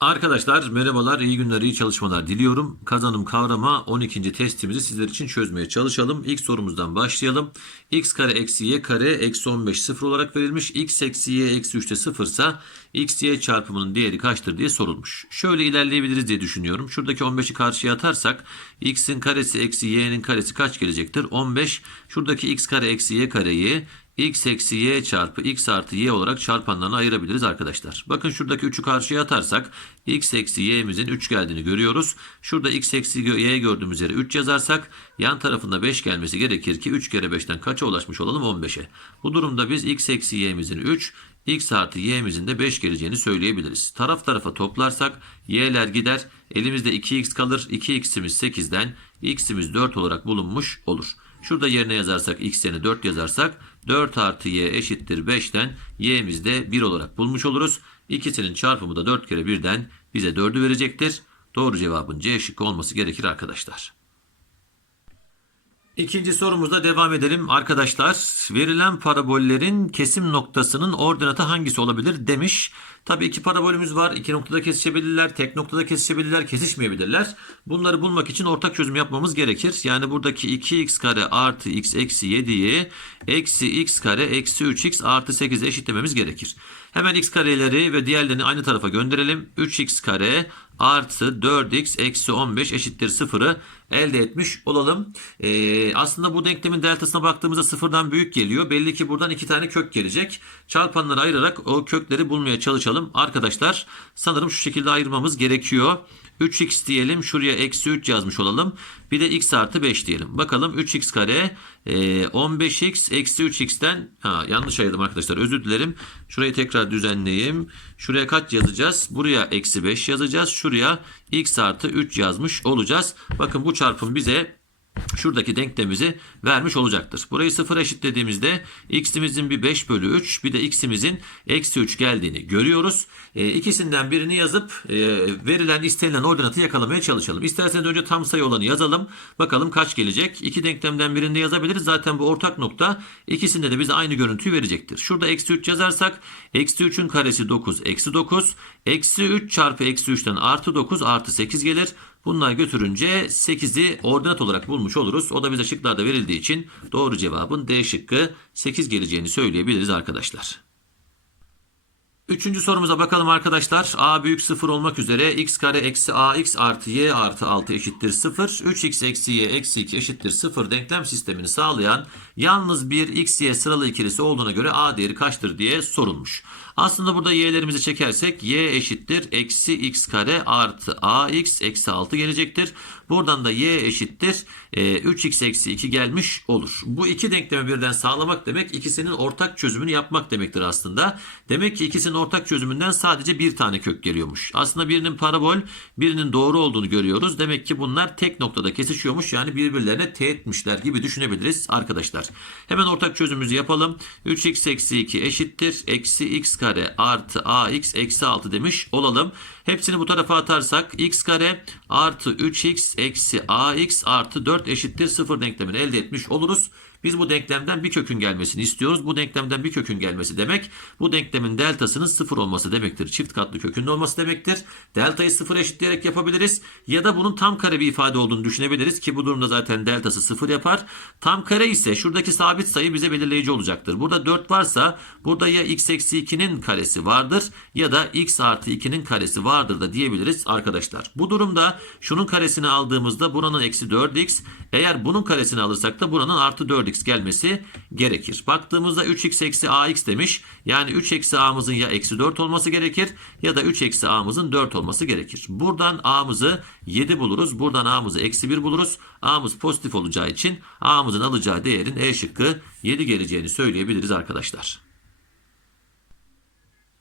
Arkadaşlar merhabalar, iyi günler, iyi çalışmalar diliyorum. Kazanım kavrama 12. testimizi sizler için çözmeye çalışalım. İlk sorumuzdan başlayalım. x kare eksi y kare eksi 15 sıfır olarak verilmiş. x eksi y eksi 3'te sıfırsa x y çarpımının değeri kaçtır diye sorulmuş. Şöyle ilerleyebiliriz diye düşünüyorum. Şuradaki 15'i karşıya atarsak x'in karesi eksi y'nin karesi kaç gelecektir? 15. Şuradaki x kare eksi y kareyi x eksi y çarpı x artı y olarak çarpanlarına ayırabiliriz arkadaşlar. Bakın şuradaki 3'ü karşıya atarsak x eksi y'mizin 3 geldiğini görüyoruz. Şurada x eksi y gördüğümüz yere 3 yazarsak yan tarafında 5 gelmesi gerekir ki 3 kere 5'ten kaça ulaşmış olalım 15'e. Bu durumda biz x eksi y'mizin 3 x artı y'mizin de 5 geleceğini söyleyebiliriz. Taraf tarafa toplarsak y'ler gider. Elimizde 2x kalır. 2x'imiz 8'den x'imiz 4 olarak bulunmuş olur. Şurada yerine yazarsak x yerine 4 yazarsak 4 artı y eşittir 5'ten y'miz de 1 olarak bulmuş oluruz. İkisinin çarpımı da 4 kere 1'den bize 4'ü verecektir. Doğru cevabın C şıkkı olması gerekir arkadaşlar. İkinci sorumuzda devam edelim arkadaşlar. Verilen parabollerin kesim noktasının ordinatı hangisi olabilir demiş. Tabii iki parabolümüz var. İki noktada kesişebilirler, tek noktada kesişebilirler, kesişmeyebilirler. Bunları bulmak için ortak çözüm yapmamız gerekir. Yani buradaki 2x kare artı x eksi 7'yi eksi x kare eksi 3x artı 8'e eşitlememiz gerekir. Hemen x kareleri ve diğerlerini aynı tarafa gönderelim. 3x kare artı 4x eksi 15 eşittir 0'ı elde etmiş olalım. Ee, aslında bu denklemin deltasına baktığımızda sıfırdan büyük geliyor. Belli ki buradan iki tane kök gelecek. Çarpanları ayırarak o kökleri bulmaya çalışalım. Arkadaşlar sanırım şu şekilde ayırmamız gerekiyor. 3x diyelim şuraya eksi 3 yazmış olalım. Bir de x artı 5 diyelim. Bakalım 3x kare e, 15x eksi 3x'ten ha, yanlış ayırdım arkadaşlar özür dilerim. Şurayı tekrar düzenleyeyim. Şuraya kaç yazacağız? Buraya eksi 5 yazacağız. Şuraya x artı 3 yazmış olacağız. Bakın bu çarpım bize şuradaki denklemimizi vermiş olacaktır. Burayı 0 eşitlediğimizde x'imizin bir 5 bölü 3 bir de x'imizin eksi 3 geldiğini görüyoruz. E, ikisinden birini yazıp e, verilen istenilen ordinatı yakalamaya çalışalım. İsterseniz önce tam sayı olanı yazalım. Bakalım kaç gelecek. İki denklemden birinde yazabiliriz. Zaten bu ortak nokta ikisinde de bize aynı görüntüyü verecektir. Şurada eksi 3 yazarsak eksi 3'ün karesi 9 eksi 9 eksi 3 çarpı eksi 3'ten artı 9 artı 8 gelir. Bunlar götürünce 8'i ordinat olarak bulmuş oluruz. O da bize şıklarda verildiği için doğru cevabın D şıkkı 8 geleceğini söyleyebiliriz arkadaşlar. Üçüncü sorumuza bakalım arkadaşlar. A büyük 0 olmak üzere x kare eksi ax artı y artı 6 eşittir 0. 3x eksi y eksi 2 eşittir 0 denklem sistemini sağlayan yalnız bir x y sıralı ikilisi olduğuna göre a değeri kaçtır diye sorulmuş. Aslında burada y'lerimizi çekersek y eşittir eksi x kare artı ax eksi 6 gelecektir. Buradan da y eşittir e, 3x eksi 2 gelmiş olur. Bu iki denklemi birden sağlamak demek ikisinin ortak çözümünü yapmak demektir aslında. Demek ki ikisinin ortak çözümünden sadece bir tane kök geliyormuş. Aslında birinin parabol birinin doğru olduğunu görüyoruz. Demek ki bunlar tek noktada kesişiyormuş. Yani birbirlerine teğetmişler gibi düşünebiliriz arkadaşlar. Hemen ortak çözümümüzü yapalım. 3x eksi 2 eşittir. Eksi x kare artı ax eksi 6 demiş olalım. Hepsini bu tarafa atarsak x kare artı 3x eksi ax artı 4 eşittir 0 denklemini elde etmiş oluruz. Biz bu denklemden bir kökün gelmesini istiyoruz. Bu denklemden bir kökün gelmesi demek bu denklemin deltasının sıfır olması demektir. Çift katlı kökünün olması demektir. Deltayı sıfır eşitleyerek yapabiliriz. Ya da bunun tam kare bir ifade olduğunu düşünebiliriz ki bu durumda zaten deltası sıfır yapar. Tam kare ise şuradaki sabit sayı bize belirleyici olacaktır. Burada 4 varsa burada ya x eksi 2'nin karesi vardır ya da x artı 2'nin karesi vardır da diyebiliriz arkadaşlar. Bu durumda şunun karesini aldığımızda buranın eksi 4x eğer bunun karesini alırsak da buranın artı 4x gelmesi gerekir. Baktığımızda 3x eksi ax demiş. Yani 3 eksi a'mızın ya eksi 4 olması gerekir ya da 3 eksi a'mızın 4 olması gerekir. Buradan a'mızı 7 buluruz. Buradan a'mızı eksi 1 buluruz. a'mız pozitif olacağı için a'mızın alacağı değerin e şıkkı 7 geleceğini söyleyebiliriz arkadaşlar.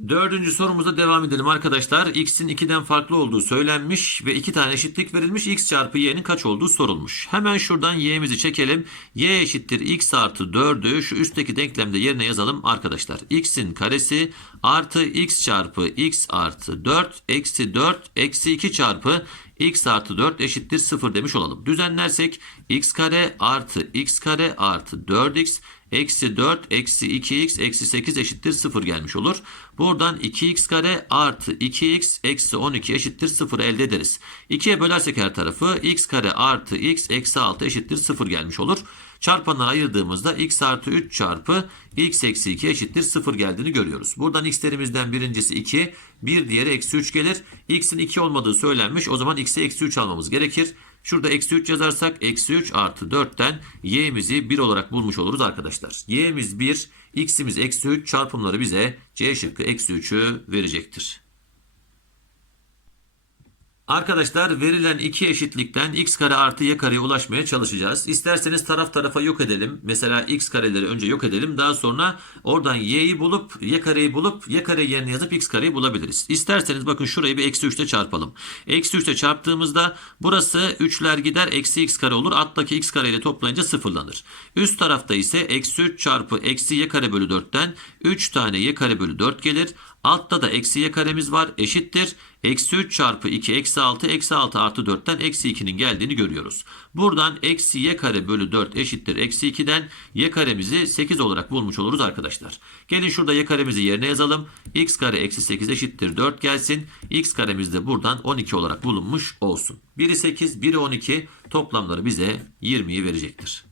Dördüncü sorumuza devam edelim arkadaşlar. X'in 2'den farklı olduğu söylenmiş ve 2 tane eşitlik verilmiş. X çarpı Y'nin kaç olduğu sorulmuş. Hemen şuradan Y'mizi çekelim. Y eşittir X artı 4'ü şu üstteki denklemde yerine yazalım arkadaşlar. X'in karesi artı X çarpı X artı 4 eksi 4 eksi 2 çarpı x artı 4 eşittir 0 demiş olalım. Düzenlersek x kare artı x kare artı 4x eksi 4 eksi 2x eksi 8 eşittir 0 gelmiş olur. Buradan 2x kare artı 2x eksi 12 eşittir 0 elde ederiz. 2'ye bölersek her tarafı x kare artı x eksi 6 eşittir 0 gelmiş olur. Çarpanları ayırdığımızda x artı 3 çarpı x eksi 2 eşittir 0 geldiğini görüyoruz. Buradan x'lerimizden birincisi 2, bir diğeri eksi 3 gelir. x'in 2 olmadığı söylenmiş. O zaman x'e eksi 3 almamız gerekir. Şurada eksi 3 yazarsak eksi 3 artı 4'ten y'mizi 1 olarak bulmuş oluruz arkadaşlar. y'miz 1, x'imiz eksi 3 çarpımları bize c şıkkı eksi 3'ü verecektir. Arkadaşlar verilen iki eşitlikten x kare artı y kareye ulaşmaya çalışacağız. İsterseniz taraf tarafa yok edelim. Mesela x kareleri önce yok edelim. Daha sonra oradan y'yi bulup y kareyi bulup y kare yerine yazıp x kareyi bulabiliriz. İsterseniz bakın şurayı bir eksi 3 ile çarpalım. Eksi 3 ile çarptığımızda burası 3'ler gider eksi x kare olur. Alttaki x kare ile toplayınca sıfırlanır. Üst tarafta ise eksi 3 çarpı eksi y kare bölü 4'ten 3 tane y kare bölü 4 gelir. Altta da eksi y karemiz var eşittir. Eksi 3 çarpı 2 eksi 6 eksi 6 artı 4'ten eksi 2'nin geldiğini görüyoruz. Buradan eksi y kare bölü 4 eşittir eksi 2'den y karemizi 8 olarak bulmuş oluruz arkadaşlar. Gelin şurada y karemizi yerine yazalım. x kare eksi 8 eşittir 4 gelsin. x karemiz de buradan 12 olarak bulunmuş olsun. Biri 8 biri 12 toplamları bize 20'yi verecektir.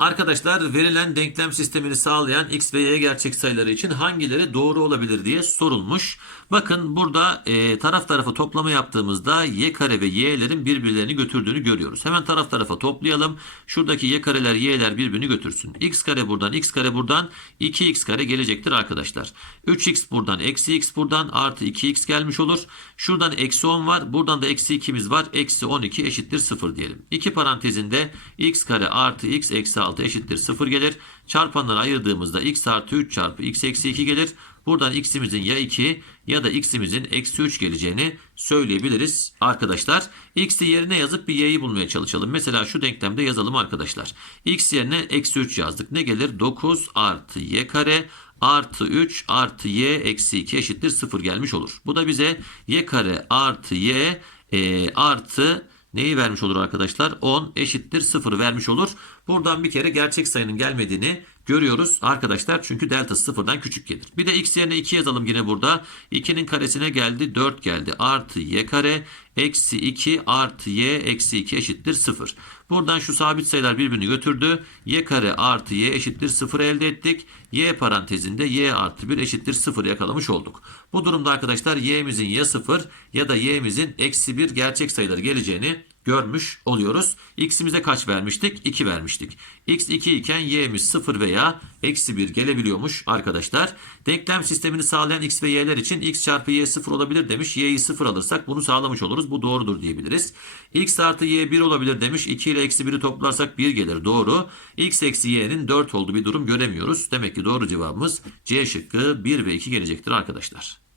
Arkadaşlar verilen denklem sistemini sağlayan x ve y gerçek sayıları için hangileri doğru olabilir diye sorulmuş. Bakın burada e, taraf tarafa toplama yaptığımızda y kare ve y'lerin birbirlerini götürdüğünü görüyoruz. Hemen taraf tarafa toplayalım. Şuradaki y kareler y'ler birbirini götürsün. x kare buradan x kare buradan 2x kare gelecektir arkadaşlar. 3x buradan eksi x buradan artı 2x gelmiş olur. Şuradan eksi 10 var. Buradan da eksi 2'miz var. Eksi 12 eşittir 0 diyelim. İki parantezinde x kare artı x eksi 6 eşittir 0 gelir. Çarpanları ayırdığımızda x artı 3 çarpı x eksi 2 gelir. Buradan x'imizin ya 2 ya da x'imizin eksi 3 geleceğini söyleyebiliriz arkadaşlar. X'i yerine yazıp bir y'yi bulmaya çalışalım. Mesela şu denklemde yazalım arkadaşlar. x yerine eksi 3 yazdık. Ne gelir? 9 artı y kare artı 3 artı y eksi 2 eşittir 0 gelmiş olur. Bu da bize y kare artı y e, artı neyi vermiş olur arkadaşlar? 10 eşittir 0 vermiş olur. Buradan bir kere gerçek sayının gelmediğini görüyoruz arkadaşlar. Çünkü delta sıfırdan küçük gelir. Bir de x yerine 2 yazalım yine burada. 2'nin karesine geldi 4 geldi. Artı y kare eksi 2 artı y eksi 2 eşittir 0. Buradan şu sabit sayılar birbirini götürdü. y kare artı y eşittir 0 elde ettik. y parantezinde y artı 1 eşittir 0 yakalamış olduk. Bu durumda arkadaşlar y'mizin ya 0 ya da y'mizin eksi 1 gerçek sayıları geleceğini görmüş oluyoruz. X'imize kaç vermiştik? 2 vermiştik. X 2 iken y'miz 0 veya eksi 1 gelebiliyormuş arkadaşlar. Denklem sistemini sağlayan x ve y'ler için x çarpı y 0 olabilir demiş. y'yi 0 alırsak bunu sağlamış oluruz. Bu doğrudur diyebiliriz. x artı y 1 olabilir demiş. 2 ile eksi 1'i toplarsak 1 gelir. Doğru. x eksi y'nin 4 olduğu bir durum göremiyoruz. Demek ki doğru cevabımız C şıkkı 1 ve 2 gelecektir arkadaşlar.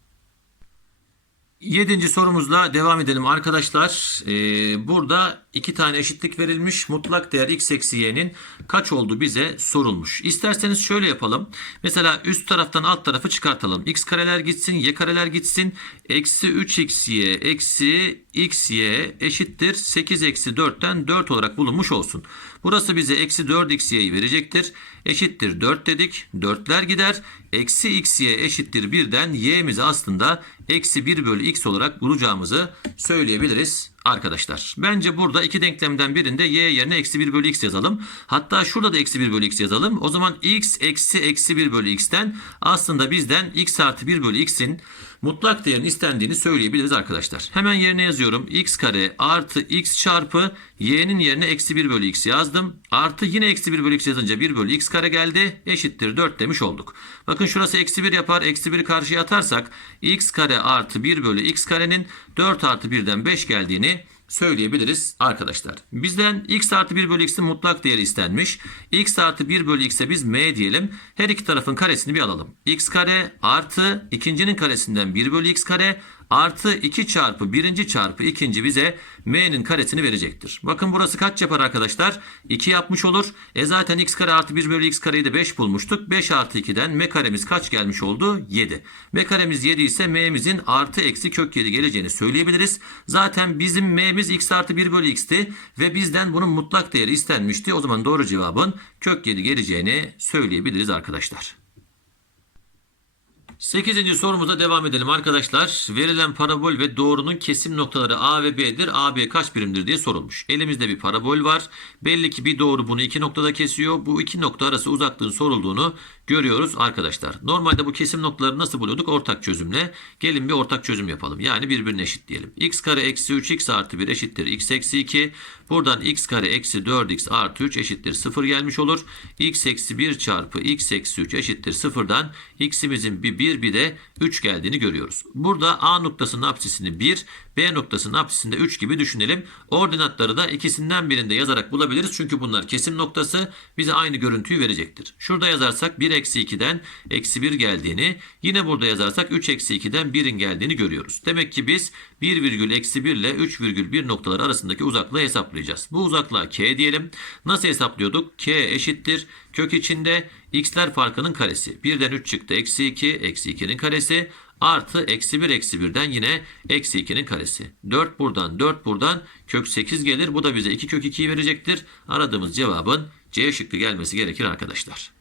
Yedinci sorumuzla devam edelim arkadaşlar. Ee, burada iki tane eşitlik verilmiş. Mutlak değer x eksi y'nin kaç olduğu bize sorulmuş. İsterseniz şöyle yapalım. Mesela üst taraftan alt tarafı çıkartalım. x kareler gitsin, y kareler gitsin. Eksi 3xy eksi xy eşittir 8 eksi 4'ten 4 olarak bulunmuş olsun. Burası bize eksi 4xy'yi verecektir. Eşittir 4 dedik. 4'ler gider. Eksi xy eşittir 1'den y'mizi aslında eksi 1 bölü x olarak bulacağımızı söyleyebiliriz arkadaşlar. Bence burada iki denklemden birinde y yerine eksi 1 bölü x yazalım. Hatta şurada da eksi 1 bölü x yazalım. O zaman x eksi eksi 1 bölü x'ten aslında bizden x artı 1 bölü x'in mutlak değerin istendiğini söyleyebiliriz arkadaşlar. Hemen yerine yazıyorum. x kare artı x çarpı y'nin yerine eksi 1 bölü x yazdım. Artı yine eksi 1 bölü x yazınca 1 bölü x kare geldi. Eşittir 4 demiş olduk. Bakın şurası eksi 1 yapar. Eksi 1'i karşıya atarsak x kare artı 1 bölü x karenin 4 artı 1'den 5 geldiğini söyleyebiliriz arkadaşlar. Bizden x artı 1 bölü x'in mutlak değeri istenmiş. x artı 1 bölü x'e biz m diyelim. Her iki tarafın karesini bir alalım. x kare artı ikincinin karesinden 1 bölü x kare Artı 2 çarpı birinci çarpı ikinci bize m'nin karesini verecektir. Bakın burası kaç yapar arkadaşlar? 2 yapmış olur. E zaten x kare artı 1 bölü x kareyi de 5 bulmuştuk. 5 artı 2'den m karemiz kaç gelmiş oldu? 7. m karemiz 7 ise m'mizin artı eksi kök 7 geleceğini söyleyebiliriz. Zaten bizim m'miz x artı 1 bölü x'ti ve bizden bunun mutlak değeri istenmişti. O zaman doğru cevabın kök 7 geleceğini söyleyebiliriz arkadaşlar. 8. sorumuza devam edelim arkadaşlar. Verilen parabol ve doğrunun kesim noktaları A ve B'dir. AB kaç birimdir diye sorulmuş. Elimizde bir parabol var. Belli ki bir doğru bunu iki noktada kesiyor. Bu iki nokta arası uzaklığın sorulduğunu görüyoruz arkadaşlar. Normalde bu kesim noktaları nasıl buluyorduk? Ortak çözümle. Gelin bir ortak çözüm yapalım. Yani birbirine eşit diyelim. x kare eksi 3 x artı 1 eşittir x eksi 2. Buradan x kare eksi 4x artı 3 eşittir 0 gelmiş olur. x eksi 1 çarpı x eksi 3 eşittir 0'dan x'imizin bir 1 bir de 3 geldiğini görüyoruz. Burada A noktasının apsisini 1, B noktasının apsisini de 3 gibi düşünelim. Ordinatları da ikisinden birinde yazarak bulabiliriz. Çünkü bunlar kesim noktası bize aynı görüntüyü verecektir. Şurada yazarsak 1 eksi 2'den eksi 1 geldiğini, yine burada yazarsak 3 eksi 2'den 1'in geldiğini görüyoruz. Demek ki biz 1 virgül eksi 1 ile 3 virgül 1 noktaları arasındaki uzaklığı hesaplayacağız. Bu uzaklığa k diyelim. Nasıl hesaplıyorduk? k eşittir. Kök içinde x'ler farkının karesi. 1'den 3 çıktı. Eksi 2. Eksi 2'nin karesi. Artı eksi 1 eksi 1'den yine eksi 2'nin karesi. 4 buradan 4 buradan kök 8 gelir. Bu da bize 2 kök 2'yi verecektir. Aradığımız cevabın C şıkkı gelmesi gerekir arkadaşlar.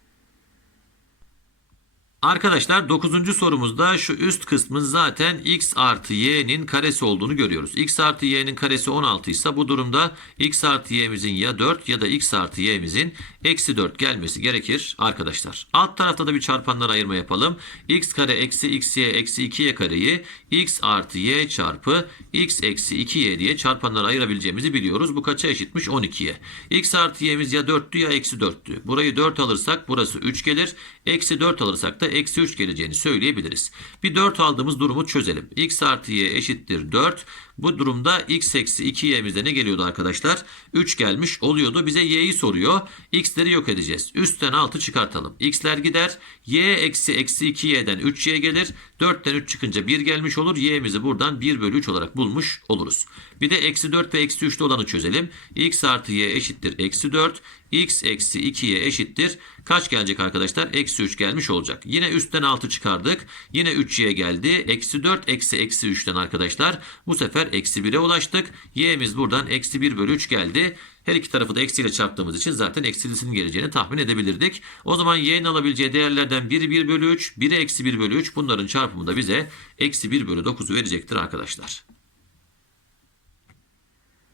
Arkadaşlar 9. sorumuzda şu üst kısmın zaten x artı y'nin karesi olduğunu görüyoruz. x artı y'nin karesi 16 ise bu durumda x artı y'mizin ya 4 ya da x artı y'mizin eksi 4 gelmesi gerekir arkadaşlar. Alt tarafta da bir çarpanlar ayırma yapalım. x kare eksi xy eksi 2y kareyi x artı y çarpı x eksi 2y diye çarpanlara ayırabileceğimizi biliyoruz. Bu kaça eşitmiş? 12'ye. x artı y'miz ya 4'tü ya eksi 4'tü. Burayı 4 alırsak burası 3 gelir. Eksi 4 alırsak da eksi 3 geleceğini söyleyebiliriz. Bir 4 aldığımız durumu çözelim. x artı y eşittir 4. Bu durumda x eksi 2y'mizde ne geliyordu arkadaşlar? 3 gelmiş oluyordu. Bize y'yi soruyor. x'leri yok edeceğiz. Üstten 6 çıkartalım. x'ler gider. y eksi eksi 2y'den 3y gelir. 4'ten 3 çıkınca 1 gelmiş olur. y'mizi buradan 1 bölü 3 olarak bulmuş oluruz. Bir de eksi 4 ve eksi 3'te olanı çözelim. x artı y eşittir eksi 4. x eksi 2y eşittir. Kaç gelecek arkadaşlar? Eksi 3 gelmiş olacak. Yine üstten 6 çıkardık. Yine 3y geldi. Eksi 4 eksi eksi 3'ten arkadaşlar. Bu sefer eksi 1'e ulaştık. y'miz buradan eksi 1 bölü 3 geldi. Her iki tarafı da eksiyle çarptığımız için zaten eksilisinin geleceğini tahmin edebilirdik. O zaman y'nin alabileceği değerlerden biri 1 bölü 3, biri eksi 1 bölü 3. Bunların çarpımı da bize eksi 1 bölü 9'u verecektir arkadaşlar.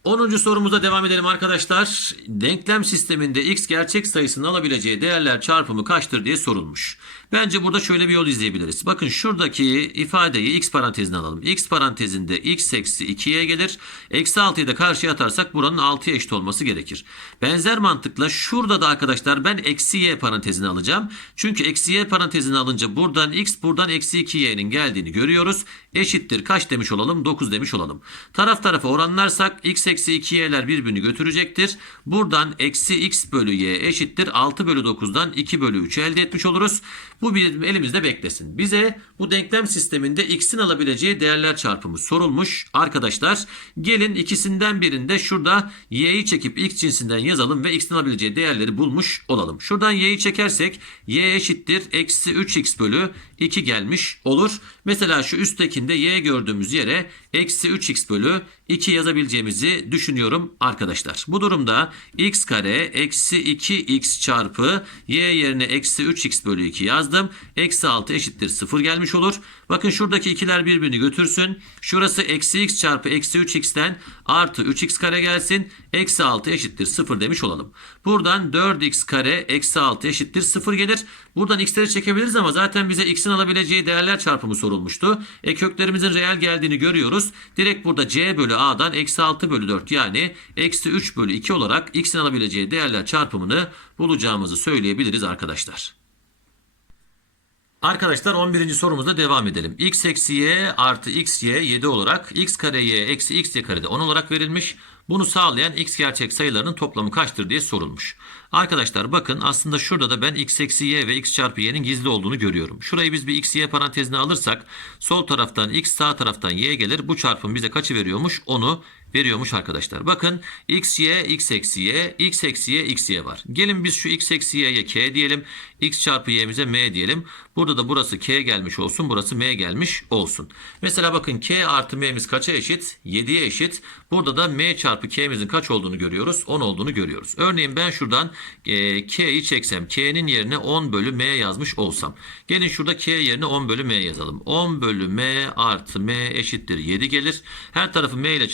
10. sorumuza devam edelim arkadaşlar. Denklem sisteminde x gerçek sayısının alabileceği değerler çarpımı kaçtır diye sorulmuş. Bence burada şöyle bir yol izleyebiliriz. Bakın şuradaki ifadeyi x parantezine alalım. x parantezinde x eksi 2'ye gelir. Eksi 6'yı da karşıya atarsak buranın 6'ya eşit olması gerekir. Benzer mantıkla şurada da arkadaşlar ben eksi y parantezine alacağım. Çünkü eksi y parantezine alınca buradan x buradan eksi 2y'nin geldiğini görüyoruz. Eşittir kaç demiş olalım? 9 demiş olalım. Taraf tarafa oranlarsak x eksi 2y'ler birbirini götürecektir. Buradan eksi x bölü y eşittir 6 bölü 9'dan 2 bölü 3 elde etmiş oluruz. Bu bir elimizde beklesin. Bize bu denklem sisteminde x'in alabileceği değerler çarpımı sorulmuş. Arkadaşlar gelin ikisinden birinde şurada y'yi çekip x cinsinden yazalım ve x'in alabileceği değerleri bulmuş olalım. Şuradan y'yi çekersek y eşittir eksi 3x bölü 2 gelmiş olur. Mesela şu üsttekinde y gördüğümüz yere eksi 3x bölü 2 yazabileceğimizi düşünüyorum arkadaşlar. Bu durumda x kare eksi 2x çarpı y yerine eksi 3x bölü 2 yazdım. Eksi 6 eşittir 0 gelmiş olur. Bakın şuradaki ikiler birbirini götürsün. Şurası eksi x çarpı eksi 3x'ten artı 3x kare gelsin. Eksi 6 eşittir 0 demiş olalım. Buradan 4x kare eksi 6 eşittir 0 gelir. Buradan x'leri çekebiliriz ama zaten bize x'in alabileceği değerler çarpımı sorulmuştu. E köklerimizin reel geldiğini görüyoruz. Direkt burada c bölü a'dan eksi 6 bölü 4 yani eksi 3 bölü 2 olarak x'in alabileceği değerler çarpımını bulacağımızı söyleyebiliriz arkadaşlar. Arkadaşlar 11. sorumuzda devam edelim. x eksi y artı x y 7 olarak x kare y eksi x y kare de 10 olarak verilmiş. Bunu sağlayan x gerçek sayılarının toplamı kaçtır diye sorulmuş. Arkadaşlar bakın aslında şurada da ben x eksi y ve x çarpı y'nin gizli olduğunu görüyorum. Şurayı biz bir x y parantezine alırsak sol taraftan x sağ taraftan y gelir. Bu çarpım bize kaçı veriyormuş? Onu veriyormuş arkadaşlar. Bakın x y x eksi y x eksi y x y var. Gelin biz şu x eksi y'ye k diyelim. x çarpı y'mize m diyelim. Burada da burası k gelmiş olsun. Burası m gelmiş olsun. Mesela bakın k artı m'miz kaça eşit? 7'ye eşit. Burada da m çarpı k'mizin kaç olduğunu görüyoruz? 10 olduğunu görüyoruz. Örneğin ben şuradan e, k'yi çeksem k'nin yerine 10 bölü m yazmış olsam. Gelin şurada k yerine 10 bölü m yazalım. 10 bölü m artı m eşittir 7 gelir. Her tarafı m ile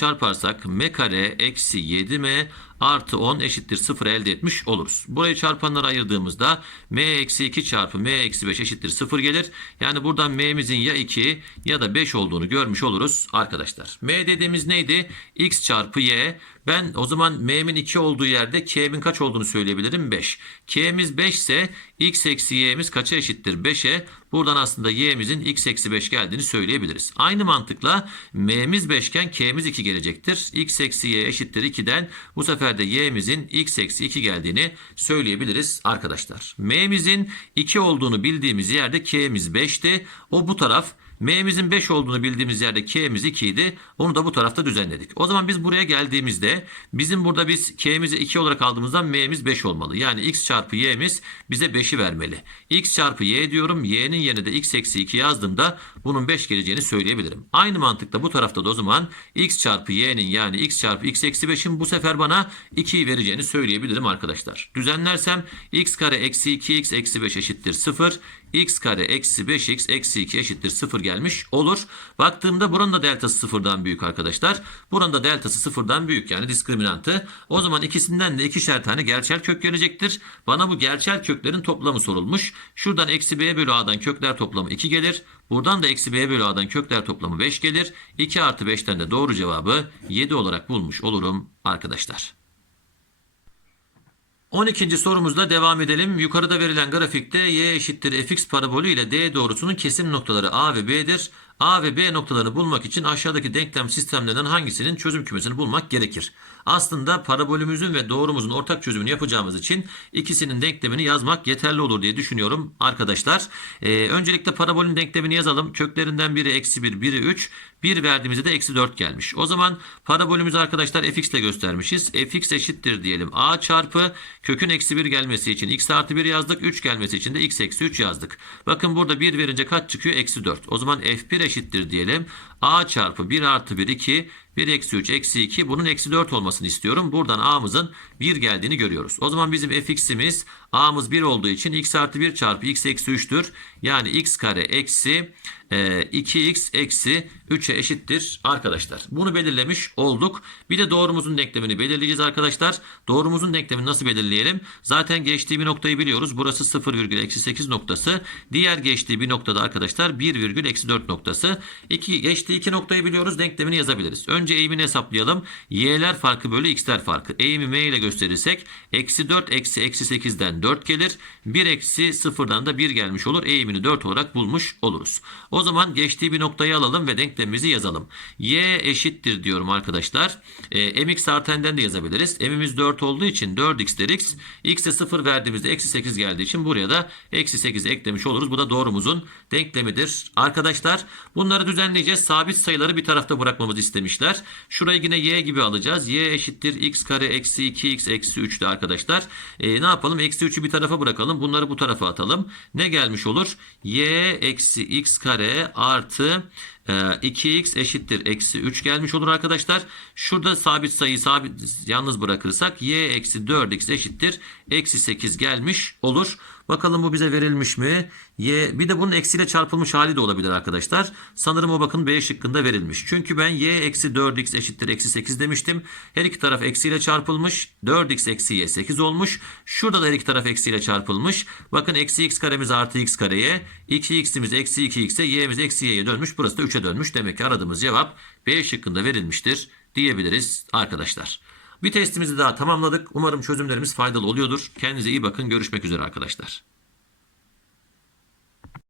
çarparsak m kare eksi 7m artı 10 eşittir 0 elde etmiş oluruz. Burayı çarpanlara ayırdığımızda m eksi 2 çarpı m eksi 5 eşittir 0 gelir. Yani buradan m'mizin ya 2 ya da 5 olduğunu görmüş oluruz arkadaşlar. m dediğimiz neydi? x çarpı y. Ben o zaman m'min 2 olduğu yerde k'min kaç olduğunu söyleyebilirim? 5. k'miz 5 ise x eksi y'miz kaça eşittir? 5'e. Buradan aslında y'mizin x eksi 5 geldiğini söyleyebiliriz. Aynı mantıkla m'miz 5 iken k'miz 2 gelecektir. x eksi y eşittir 2'den bu sefer de y'mizin x eksi 2 geldiğini söyleyebiliriz arkadaşlar. m'mizin 2 olduğunu bildiğimiz yerde k'miz 5'ti. O bu taraf M'mizin 5 olduğunu bildiğimiz yerde K'miz 2 idi. Onu da bu tarafta düzenledik. O zaman biz buraya geldiğimizde bizim burada biz K'mizi 2 olarak aldığımızdan M'miz 5 olmalı. Yani X çarpı Y'miz bize 5'i vermeli. X çarpı Y diyorum. Y'nin yerine de X eksi 2 yazdığımda bunun 5 geleceğini söyleyebilirim. Aynı mantıkla bu tarafta da o zaman X çarpı Y'nin yani X çarpı X eksi 5'in bu sefer bana 2'yi vereceğini söyleyebilirim arkadaşlar. Düzenlersem X kare eksi 2X eksi 5 eşittir 0 x kare eksi 5x eksi 2 eşittir 0 gelmiş olur. Baktığımda buranın da deltası sıfırdan büyük arkadaşlar. Buranın da deltası sıfırdan büyük yani diskriminantı. O zaman ikisinden de ikişer tane gerçel kök gelecektir. Bana bu gerçel köklerin toplamı sorulmuş. Şuradan eksi b bölü a'dan kökler toplamı 2 gelir. Buradan da eksi b bölü a'dan kökler toplamı 5 gelir. 2 artı 5'ten de doğru cevabı 7 olarak bulmuş olurum arkadaşlar. 12. sorumuzla devam edelim. Yukarıda verilen grafikte y eşittir fx parabolü ile d doğrusunun kesim noktaları a ve b'dir. A ve B noktalarını bulmak için aşağıdaki denklem sistemlerinden hangisinin çözüm kümesini bulmak gerekir? Aslında parabolümüzün ve doğrumuzun ortak çözümünü yapacağımız için ikisinin denklemini yazmak yeterli olur diye düşünüyorum arkadaşlar. Ee, öncelikle parabolün denklemini yazalım. Köklerinden biri eksi 1, biri 3. 1 verdiğimizde de eksi 4 gelmiş. O zaman parabolümüzü arkadaşlar fx ile göstermişiz. fx eşittir diyelim a çarpı kökün eksi 1 gelmesi için x artı 1 yazdık. 3 gelmesi için de x eksi 3 yazdık. Bakın burada 1 verince kaç çıkıyor? Eksi 4. O zaman f1 eşittir diyelim. a çarpı 1 artı 1 2 1 eksi 3 eksi 2 bunun eksi 4 olmasını istiyorum. Buradan a'mızın 1 geldiğini görüyoruz. O zaman bizim fx'imiz a'mız 1 olduğu için x artı 1 çarpı x eksi 3'tür. Yani x kare eksi e, 2x eksi 3'e eşittir arkadaşlar. Bunu belirlemiş olduk. Bir de doğrumuzun denklemini belirleyeceğiz arkadaşlar. Doğrumuzun denklemini nasıl belirleyelim? Zaten geçtiği bir noktayı biliyoruz. Burası 0 virgül eksi 8 noktası. Diğer geçtiği bir noktada arkadaşlar 1 virgül eksi 4 noktası. İki, geçtiği iki noktayı biliyoruz. Denklemini yazabiliriz. Önce eğimini hesaplayalım. Y'ler farkı bölü x'ler farkı. Eğimi m ile gösterirsek eksi 4 eksi eksi 8'den 4 gelir. 1 eksi 0'dan da 1 gelmiş olur. Eğimini 4 olarak bulmuş oluruz. O zaman geçtiği bir noktayı alalım ve denklemimizi yazalım. Y eşittir diyorum arkadaşlar. E, mx artı n'den de yazabiliriz. m'imiz 4 olduğu için 4x der x. x'e 0 verdiğimizde eksi 8 geldiği için buraya da eksi 8 eklemiş oluruz. Bu da doğrumuzun denklemidir. Arkadaşlar bunları düzenleyeceğiz. Sabit sayıları bir tarafta bırakmamızı istemişler. Şurayı yine y gibi alacağız. y eşittir x kare eksi 2x eksi 3'tü arkadaşlar. E, ne yapalım? Eksi 3'ü bir tarafa bırakalım. Bunları bu tarafa atalım. Ne gelmiş olur? y eksi x kare artı 2x eşittir eksi 3 gelmiş olur arkadaşlar. Şurada sabit sayıyı sabit yalnız bırakırsak y eksi 4x eşittir eksi 8 gelmiş olur. Bakalım bu bize verilmiş mi? Y, bir de bunun eksiyle çarpılmış hali de olabilir arkadaşlar. Sanırım o bakın B şıkkında verilmiş. Çünkü ben y eksi 4x eşittir eksi 8 demiştim. Her iki taraf eksiyle çarpılmış. 4x eksi y 8 olmuş. Şurada da her iki taraf eksiyle çarpılmış. Bakın eksi x karemiz artı x kareye. 2x'imiz eksi 2x'e y'miz eksi y'ye dönmüş. Burası da 3'e dönmüş. Demek ki aradığımız cevap B şıkkında verilmiştir diyebiliriz arkadaşlar. Bir testimizi daha tamamladık. Umarım çözümlerimiz faydalı oluyordur. Kendinize iyi bakın. Görüşmek üzere arkadaşlar.